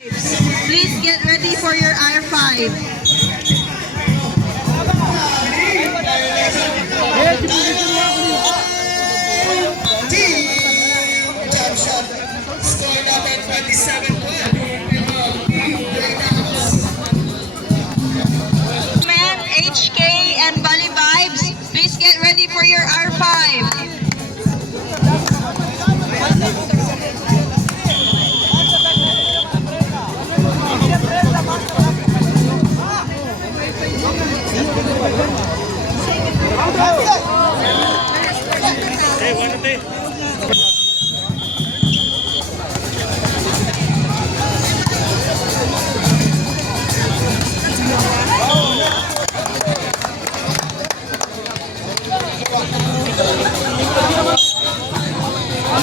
Please get ready for your R5. Jump shot. Score number 27. Men, HK, and Bali Vibes, please get ready for your R5.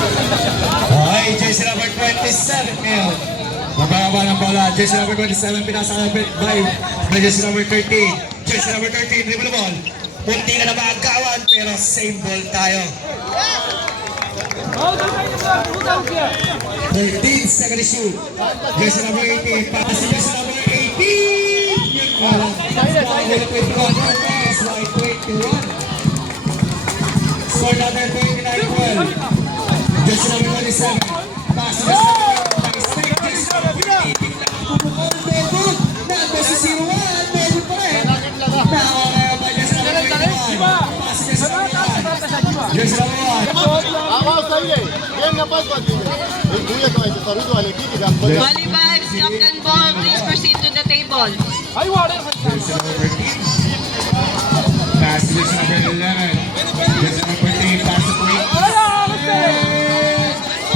Okay, jersey number 27 ngayon. Mababa ng bola. Jersey number 27, pinasalapit by jersey number 13. Jersey number 13, dribble ball. Punti ka na maagawan, pero same ball tayo. 13 second shoot. Jersey number 18, pass to jersey number 18. Yun wala. Slide 21. Score number 29-12. Jersey number 27. Pass to jersey number 26. Nando si 01. Meron pa rin. Nakakaya ba jersey number 21. Pass to jersey number 1. Jersey number 1. आवाज सही है गेम ना पास बात है एक दुनिया तो ऐसे सभी तो वाले की काम कर Bali Vibes, Captain Ball, please proceed to the table. आई वाले Jersey number 13. Pass to jersey number 11. Jersey number 13. Pass to 20.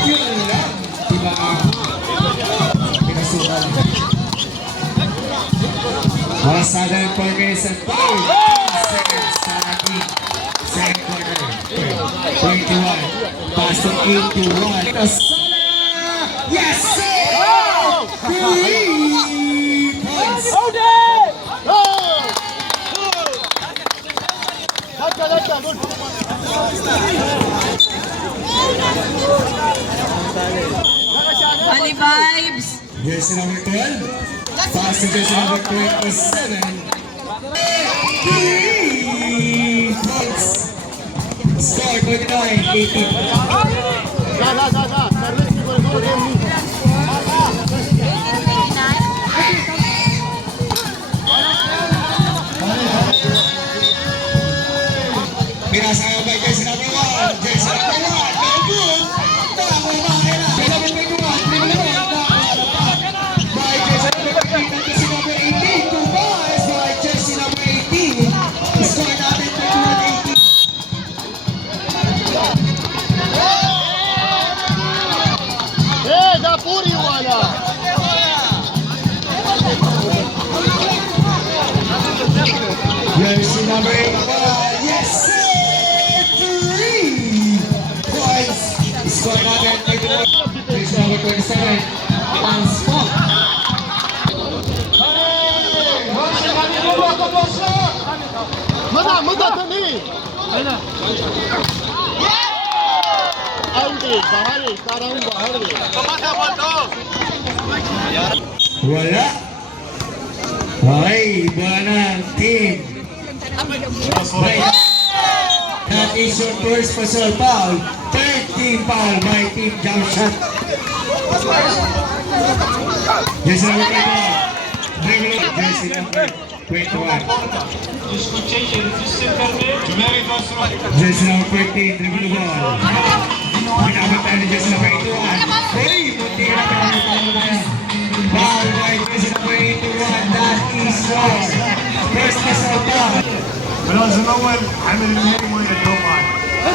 Yun lang. Diba ang pinasukan. Oras na dahil 4 minutes and 5 seconds sa ating second quarter. 21. Pass to 81. Kasala! Yes! Oh! 3 points! Bali Vibes. Jersey number 12. Pass to jersey number 27. 3 points. Score 29-18. जा सर्विस की कोई गेम नहीं Pinasama by jersey number 1. Jersey number 1. No good. Nakumahay na. Jersey number 21. By jersey number 15. At jersey number 18. Two balls by jersey number 18. Score natin 31-18. ए दा पूरी वाला Jersey number 8. Yes, sir! 3 points. Score natin 31. Jersey number 27. Ang spot. मजा तो नहीं आउट बाहर है सारा बाहर है Wala. Okay, bola na ang team. That is your first personal foul. Third team foul by Team Jump Shot. Jersey number 21. Dribble. Jersey number 21. Jersey number 14. Dribble the ball. Pinapatay ni jersey number 81. Hey, munti ka na pinapatay. Foul by jersey number 81. That is your first personal foul. عامل المهني وين الدوام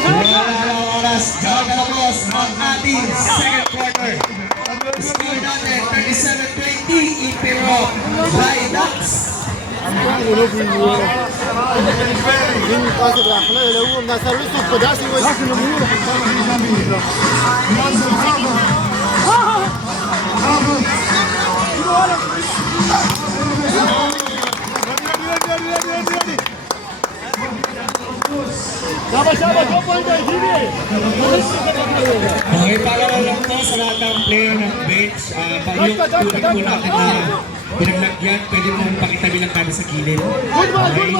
Wala na oras. Kakapos ang ating second quarter. Score natin 37-20 Impero by Ducks. दिन का से रखना है वो ना सर्विस तो खुदा से वो शाबाश शाबाश 2 पॉइंट है जी Okay, pala lang to sa lahat ng player ng bench, pag yung tubig po natin na pinaglagyan, pwede mo pakita bilang kami sa kilid. Okay?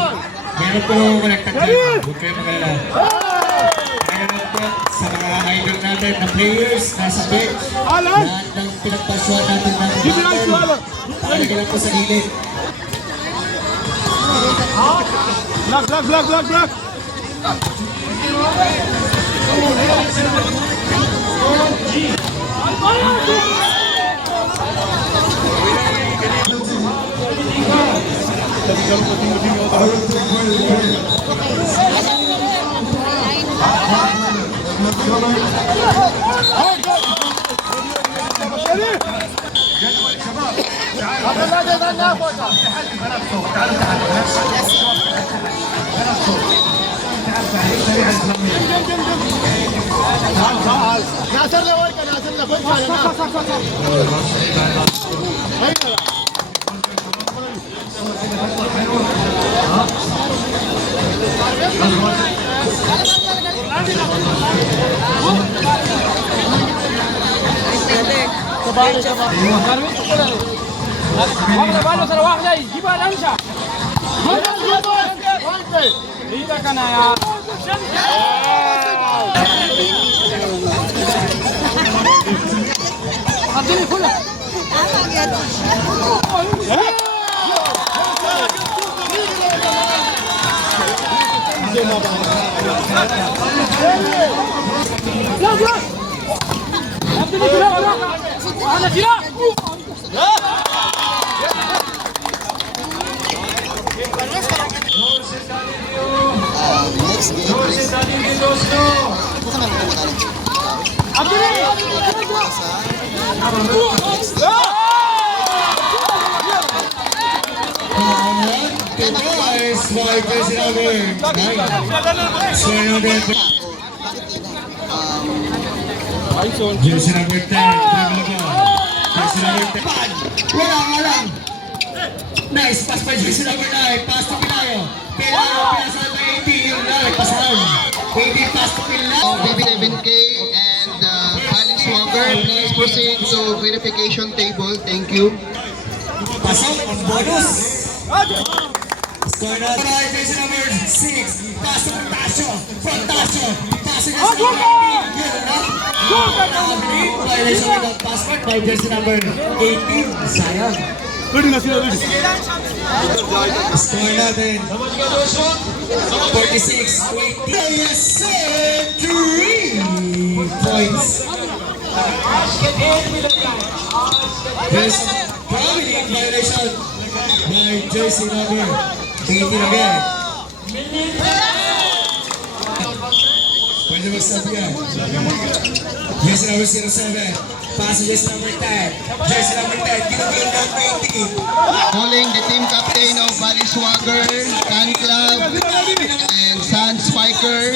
Meron po connected dyan. Huwag kayo mag-alala. Meron po sa mga idol natin na players nasa bench. Lahat ng pinagpasuhan natin ng battle. Palagay lang po sa kilid. Vlog. Nasir level ka, Nasir level ka. Hayır na. Balo Sarawak dai, gimana Ansha? Iya kan ya. Hadini kula. Hadini kula. Ana gila. Guys, my jersey number 9. Jersey number 10. Jersey number 10. Wala nga lang. Nice pass by jersey number 9. Pass to Pilayo. Pilayo, pinasal by 80. Yung lang, pasahan. 80 pass to Pilayo. Baby 7K and Alex Walker, please proceed to verification table. Thank you. Pasok ang bonus. Score na tayo, jersey number 6. Pass to Tasio. From Tasio. Pass to jersey number 18. Yun na. Violation without passport by jersey number 18. Sayang. Score natin. 46-20. Yes, sir. 3 points. There's probably violation by jersey number 18 again. Pwede magsabi yan. Jersey number 07. Pass to jersey number 10. Jersey number 10. Ginagawa ng 20. Calling the team captain of Valley Swagger, Fan Club, and Sun Spiker.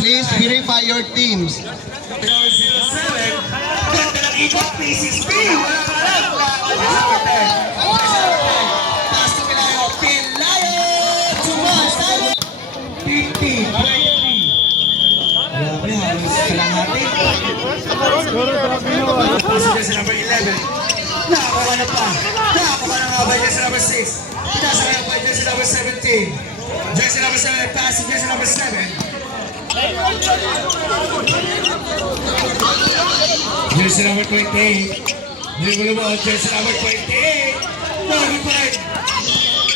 Please verify your teams. Number 07. Ganda ng ikot. P6B. Wala ka lang. Jersey number 10. Pass to Pilayo. Pilayo. Too much. 50. 20. Grabe, halos kalahati. Pass to jersey number 11. Nakakuha na pa. Nakakuha na nga ba jersey number 6. Pinasa na pa jersey number 17. Jersey number 7. Pass to jersey number 7. Jersey number 28. Dribble ball. Jersey number 28. Lagi pa rin.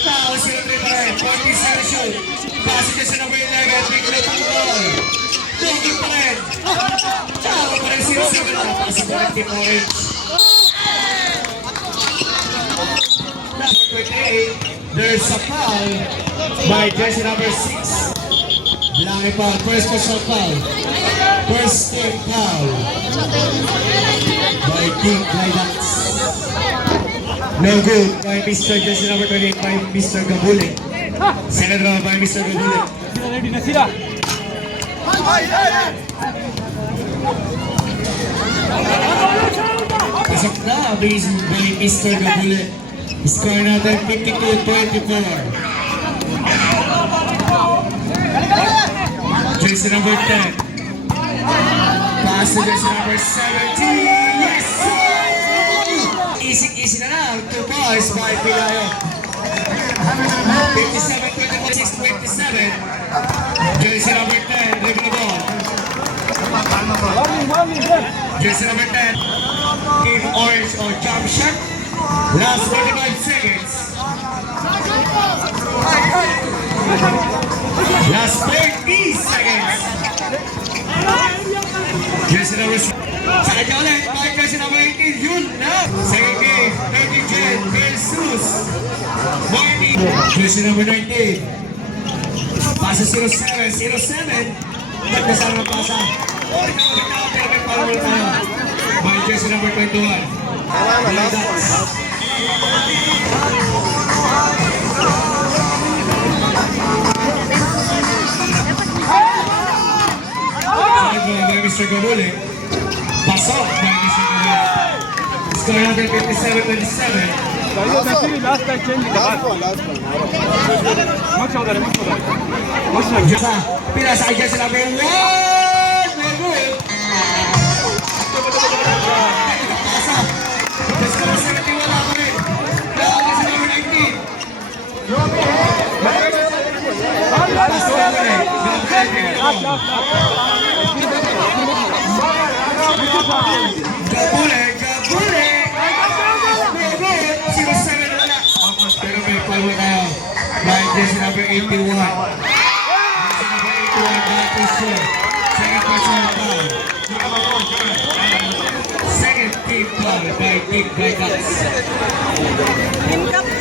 Tao sila pa rin. 47 shoot. Pass to jersey number 11. Big left ang ball. Lagi pa rin. Tao pa rin 0-7 na. Pass to Team Orange. Number 28, there's a foul by jersey number 6. Langit foul, first personal foul. First team foul by King Climax. No good by Mr. jersey number 28 by Mr. Gabule. Second round by Mr. Gabule. Ready na sila. Pasok na, amazing by Mr. Gabule. Score natin 52-24. Jersey number 10. Pass to jersey number 17. easy na lang. 2 points by Pilayo. 57-26-27. Jersey number 10, dribble the ball. Jersey number 10, Team Orange or jump shot. Last 45 seconds. Last 30 seconds. Jersey number 6. Sa kanya ulit, by jersey number 18, yun na. Second game, 30 Jen versus Marty. Jersey number 19. Pasa 07. Nagkasama ng pasa. Pero may power tayo. By jersey number 21. By Mr. Gabule. Pasok by Mr. Gabule. Score number 57-27. Last time change the Last ball. one, last one. Much older. Jasa, pinasa kay jersey number 1. Very good. Pasa. Jersey number 71 wala ko rin. Jersey number 19. Pasa ko rin. Gabule. Very good. 07 wala. Pero may power tayo. By jersey number 81. Jersey number 81, that is sure. Second personal foul. Second team foul by Team Black Hawks. Team captain.